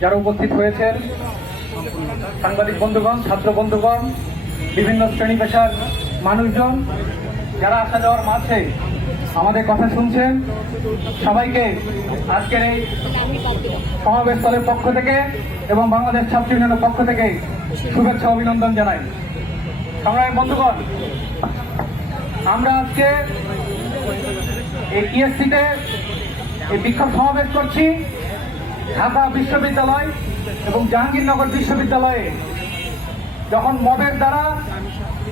যারা উপস্থিত হয়েছেন, সাংবাদিক বন্ধুগণ, ছাত্র বন্ধুগণ, বিভিন্ন শ্রেণি পেশার মানুষজন, যারা আসা যাওয়ার মাঝে আমাদের কথা শুনছেন, সবাইকে আজকের এই সমাবেশ স্থলের পক্ষ থেকে এবং বাংলাদেশ ছাত্র ইউনিয়নের পক্ষ থেকে শুভেচ্ছা অভিনন্দন জানাই। সংগ্রামী বন্ধুগণ, আমরা আজকে এই টিএসসিতে এই বিক্ষোভ সমাবেশ করছি। ঢাকা বিশ্ববিদ্যালয় এবং জাহাঙ্গীরনগর বিশ্ববিদ্যালয়ে যখন মবের দ্বারা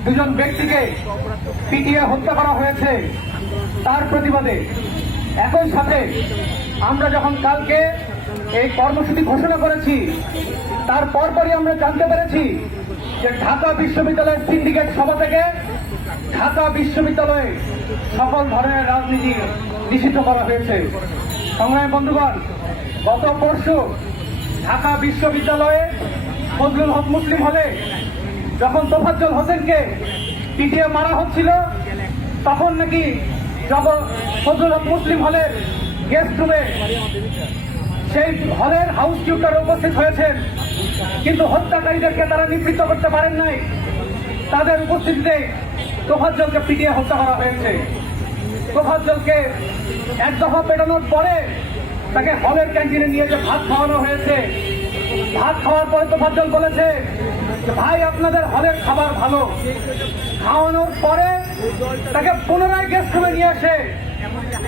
দুজন ব্যক্তিকে পিটিয়ে হত্যা করা হয়েছে, তার প্রতিবাদে একই সাথে আমরা যখন কালকে এই কর্মসূচি ঘোষণা করেছি, তার পরপরই আমরা জানতে পেরেছি যে ঢাকা বিশ্ববিদ্যালয়ের সিন্ডিকেট সভা থেকে ঢাকা বিশ্ববিদ্যালয়ে সকল ধরনের রাজনীতি নিষিদ্ধ করা হয়েছে। সংগ্রামী বন্ধুগণ গত পরশু ঢাকা বিশ্ববিদ্যালয়ে ফজলুল হক মুসলিম হলে যখন তোফাজ্জল হোসেনকে পিটিয়ে মারা হচ্ছিল, তখন নাকি যখন ফজলুল হক মুসলিম হলের গেস্ট রুমে সেই হলের হাউস কিউটার উপস্থিত হয়েছেন। কিন্তু হত্যাকারীদেরকে তারা নিবৃত্ত করতে পারেন নাই। তাদের উপস্থিতিতে তোফাজ্জলকে পিটিয়ে হত্যা করা হয়েছে। তোফাজ্জলকে এক দফা পেটানোর পরে তাকে হলের ক্যান্টিনে নিয়ে যে ভাত খাওয়ানো হয়েছে, ভাত খাওয়ার পরে তোফাজ্জল বলেছে ভাই, আপনাদের হলের খাবার ভালো। খাওয়ানোর পরে তাকে পুনরায় গেস্ট রুমে নিয়ে আসে।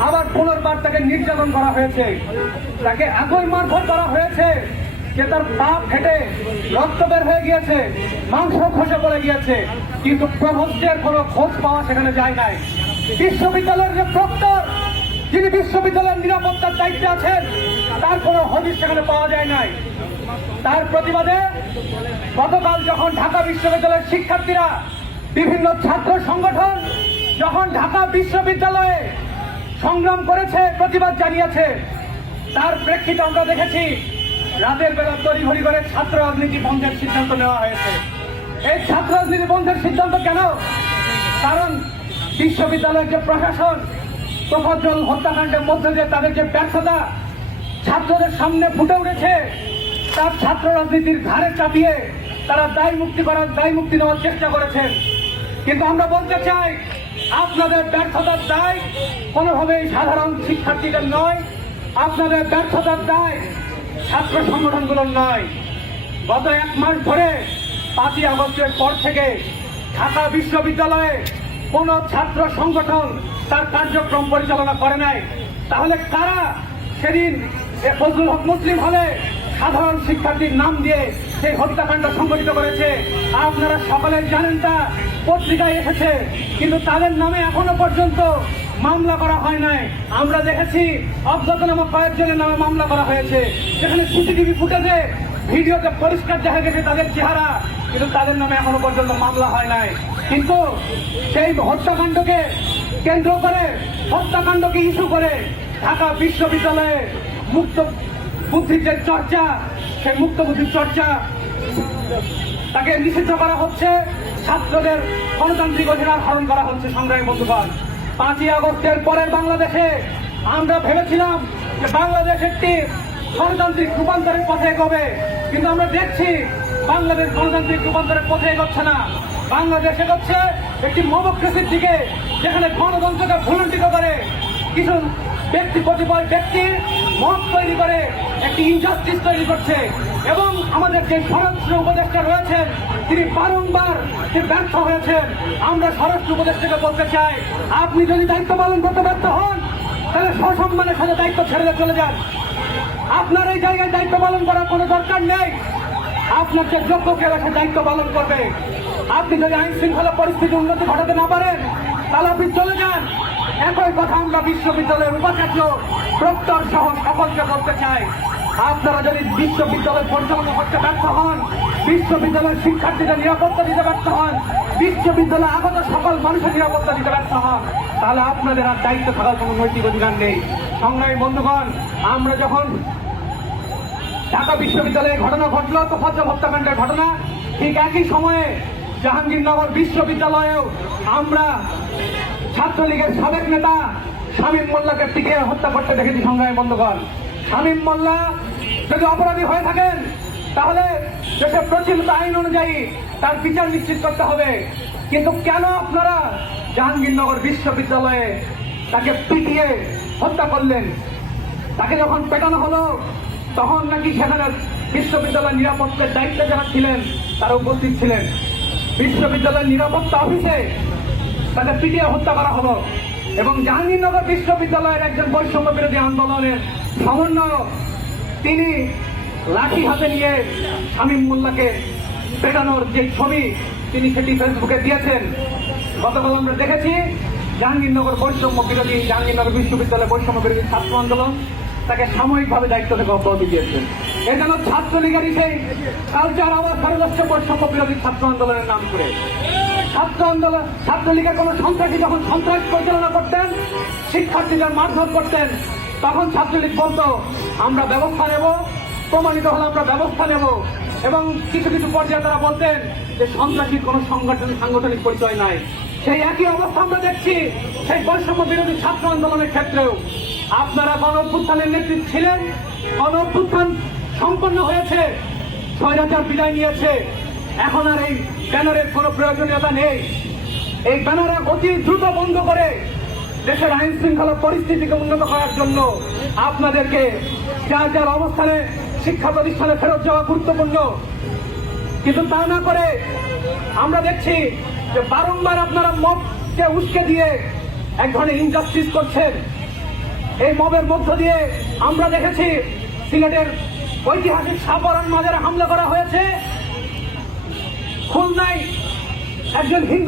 আবার পুনর্বার তাকে নির্যাতন করা হয়েছে। তাকে একই মারধর করা হয়েছে যে, তার পা ফেটে রক্ত বের হয়ে গিয়েছে, মাংস খসে পড়ে গিয়েছে। কিন্তু প্রভোস্টের কোনো খোঁজ পাওয়া সেখানে যায় নাই। বিশ্ববিদ্যালয়ের যে প্রক্টর বিশ্ববিদ্যালয়ের নিরাপত্তার দায়িত্বে আছেন, তার কোনো হদিস সেখানে পাওয়া যায় নাই। তার প্রতিবাদে গতকাল যখন ঢাকা বিশ্ববিদ্যালয়ের শিক্ষার্থীরা বিভিন্ন ছাত্র সংগঠন যখন ঢাকা বিশ্ববিদ্যালয়ে সংগ্রাম করেছে, প্রতিবাদ জানিয়েছে, তার প্রেক্ষিতে আমরা দেখেছি রাতের বেলা তড়িঘড়ি করে ছাত্র রাজনীতি বন্ধের সিদ্ধান্ত নেওয়া হয়েছে। এই ছাত্র রাজনীতি বন্ধের সিদ্ধান্ত কেন? কারণ বিশ্ববিদ্যালয়ের যে প্রশাসন তোফাজ্জল হত্যাকাণ্ডের মধ্যে যে তাদের যে ব্যর্থতা ছাত্রদের সামনে ফুটে উঠেছে, তার ছাত্র রাজনীতির ঘাড়ে চাপিয়ে তারা দায় মুক্তি করার, দায় মুক্তি নেওয়ার চেষ্টা করেছেন। কিন্তু আমরা বলতে চাই, আপনাদের ব্যর্থতার দায় কোনোভাবেই সাধারণ শিক্ষার্থীদের নয়, আপনাদের ব্যর্থতার দায় ছাত্র সংগঠনগুলোর নয়। গত এক মাস ধরে পাঁচই আগস্টের পর থেকে ঢাকা বিশ্ববিদ্যালয়ে কোন ছাত্র সংগঠন তার কার্যক্রম পরিচালনা করে নাই। তাহলে কারা সেদিন ফজলুল হক মুসলিম হলে সাধারণ শিক্ষার্থীর নাম দিয়ে সেই হত্যাকাণ্ড সংগঠিত করেছে? আপনারা সকলে জানেন তা, পত্রিকায় এসেছে, কিন্তু তাদের নামে এখনও পর্যন্ত মামলা করা হয় নাই। আমরা দেখেছি অজ্ঞাতনামা কয়েকজনের নামে মামলা করা হয়েছে। যেখানে সিসিটিভি ফুটেজে, ভিডিওতে পরিষ্কার দেখা গেছে তাদের চেহারা, কিন্তু তাদের নামে এখনও পর্যন্ত মামলা হয় নাই। কিন্তু সেই হত্যাকাণ্ডকে কেন্দ্র করে হত্যাকাণ্ডকে ইস্যু করে ঢাকা বিশ্ববিদ্যালয়ে মুক্ত বুদ্ধির যে চর্চা, সেই মুক্ত বুদ্ধির চর্চা, তাকে নিষিদ্ধ করা হচ্ছে। ছাত্রদের গণতান্ত্রিক অধিকার হরণ করা হচ্ছে, সংগ্রামী বন্ধুগণ। পাঁচই আগস্টের পরের বাংলাদেশে আমরা ভেবেছিলাম যে বাংলাদেশ একটি গণতান্ত্রিক রূপান্তরের পথে এগোবে, কিন্তু আমরা দেখছি বাংলাদেশ গণতান্ত্রিক রূপান্তরের পথে এগোচ্ছে না। বাংলাদেশ এগোচ্ছে একটি মমক্রেসির দিকে যেখানে গণতন্ত্রকে ভুলুণ্ঠিত করে কিছু ব্যক্তি, কতিপয় ব্যক্তি মত তৈরি করে, একটি ইনজাস্টিস তৈরি করছে। এবং আমাদের যে স্বরাষ্ট্র উপদেষ্টা রয়েছেন, তিনি বারংবার যে ব্যর্থ হয়েছেন। আমরা স্বরাষ্ট্র উপদেষ্টাকে বলতে চাই, আপনি যদি দায়িত্ব পালন করতে ব্যর্থ হন, তাহলে সসম্মানের সাথে দায়িত্ব ছেড়ে চলে যান। আপনার এই জায়গায় দায়িত্ব পালন করার কোনো দরকার নেই। আপনার যে যোগ্য কেউ দায়িত্ব পালন করবে। আপনি যদি আইন শৃঙ্খলা পরিস্থিতি উন্নতি ঘটাতে না পারেন, তাহলে আপনি চলে যান। একই কথা আমরা বিশ্ববিদ্যালয়ের উপাচার্য প্রক্টর সহ সকলকে বলতে চাই। আপনারা যদি বিশ্ববিদ্যালয় পরিচালনা করতে ব্যর্থ হন, বিশ্ববিদ্যালয়ের শিক্ষার্থীদের নিরাপত্তা দিতে ব্যর্থ হন, বিশ্ববিদ্যালয়ে আগত সকল মানুষের নিরাপত্তা দিতে ব্যর্থ হন, তাহলে আপনাদের আর দায়িত্ব থাকার কোনো নৈতিক অধিকার নেই। সংগ্রামী বন্ধুগণ, আমরা যখন ঢাকা বিশ্ববিদ্যালয়ে ঘটনা ঘটলো তো হত্যাকাণ্ডের ঘটনা, ঠিক একই সময়ে জাহাঙ্গীরনগর বিশ্ববিদ্যালয়েও আমরা ছাত্রলীগের সাবেক নেতা শামীম মোল্লাকে পিটিয়ে হত্যা করতে দেখেছি সংগ্রামী বন্ধুগণ। শামীম মোল্লা যদি অপরাধী হয়ে থাকেন, তাহলে দেশের প্রচলিত আইন অনুযায়ী তার বিচার নিশ্চিত করতে হবে। কিন্তু কেন আপনারা জাহাঙ্গীরনগর বিশ্ববিদ্যালয়ে তাকে পিটিয়ে হত্যা করলেন? তাকে যখন পেটানো হলো, তখন নাকি সেখানে বিশ্ববিদ্যালয়ের নিরাপত্তার দায়িত্বে যারা ছিলেন, তারা উপস্থিত ছিলেন। বিশ্ববিদ্যালয়ের নিরাপত্তা অফিসে তাকে পিটিয়ে হত্যা করা হলো এবং জাহাঙ্গীরনগর বিশ্ববিদ্যালয়ের একজন বৈষম্য বিরোধী আন্দোলনের সমন্বয়ক তিনি লাঠি হাতে নিয়ে শামীম মোল্লাকে পেটানোর যে ছবি তিনি সেটি ফেসবুকে দিয়েছেন। গতকাল আমরা দেখেছি জাহাঙ্গীরনগর বৈষম্য বিরোধী, জাহাঙ্গীরনগর বিশ্ববিদ্যালয় বৈষম্য বিরোধী ছাত্র আন্দোলন তাকে সাময়িকভাবে দায়িত্ব থেকে অব্যাহতি দিয়েছেন এ যেন ছাত্রলীগের সেই কালচার আবার সর্বোচ্চ বৈষম্য বিরোধী ছাত্র আন্দোলনের নাম করে। ছাত্র আন্দোলন ছাত্রলীগের কোন সন্ত্রাসী যখন সন্ত্রাস পরিচালনা করতেন, শিক্ষার্থীদের মারধর করতেন, তখন ছাত্রলীগ বলতো, আমরা ব্যবস্থা নেব, প্রমাণিত হলে আমরা ব্যবস্থা নেব। এবং কিছু কিছু পর্যায়ে তারা বলতেন যে সন্ত্রাসীর কোন সংগঠন সাংগঠনিক পরিচয় নাই। সেই একই অবস্থা আমরা দেখছি সেই বৈষম্য বিরোধী ছাত্র আন্দোলনের ক্ষেত্রেও। আপনারা গণ অভ্যুত্থানের নেতৃত্ব ছিলেন। গণ অভ্যুত্থান সম্পন্ন হয়েছে। ছয় স্বৈরাচার বিদায় নিয়েছে। এখন আর এই ব্যানারের কোনো প্রয়োজনীয়তা নেই। এই ব্যানার অতি দ্রুত বন্ধ করে দেশের আইন শৃঙ্খলা পরিস্থিতিকে উন্নত করার জন্য আপনাদেরকে যার যার অবস্থানে, শিক্ষা প্রতিষ্ঠানে ফেরত যাওয়া গুরুত্বপূর্ণ। কিন্তু তা না করে আমরা দেখছি যে বারংবার আপনারা মবকে উস্কে দিয়ে এক ধরনের ইনজাস্টিস করছেন। এই মবের মধ্য দিয়ে আমরা দেখেছি সিলেটের ঐতিহাসিক সাপরণ মাজারে হামলা করা হয়েছে। খুলনায় একজন হিন্দু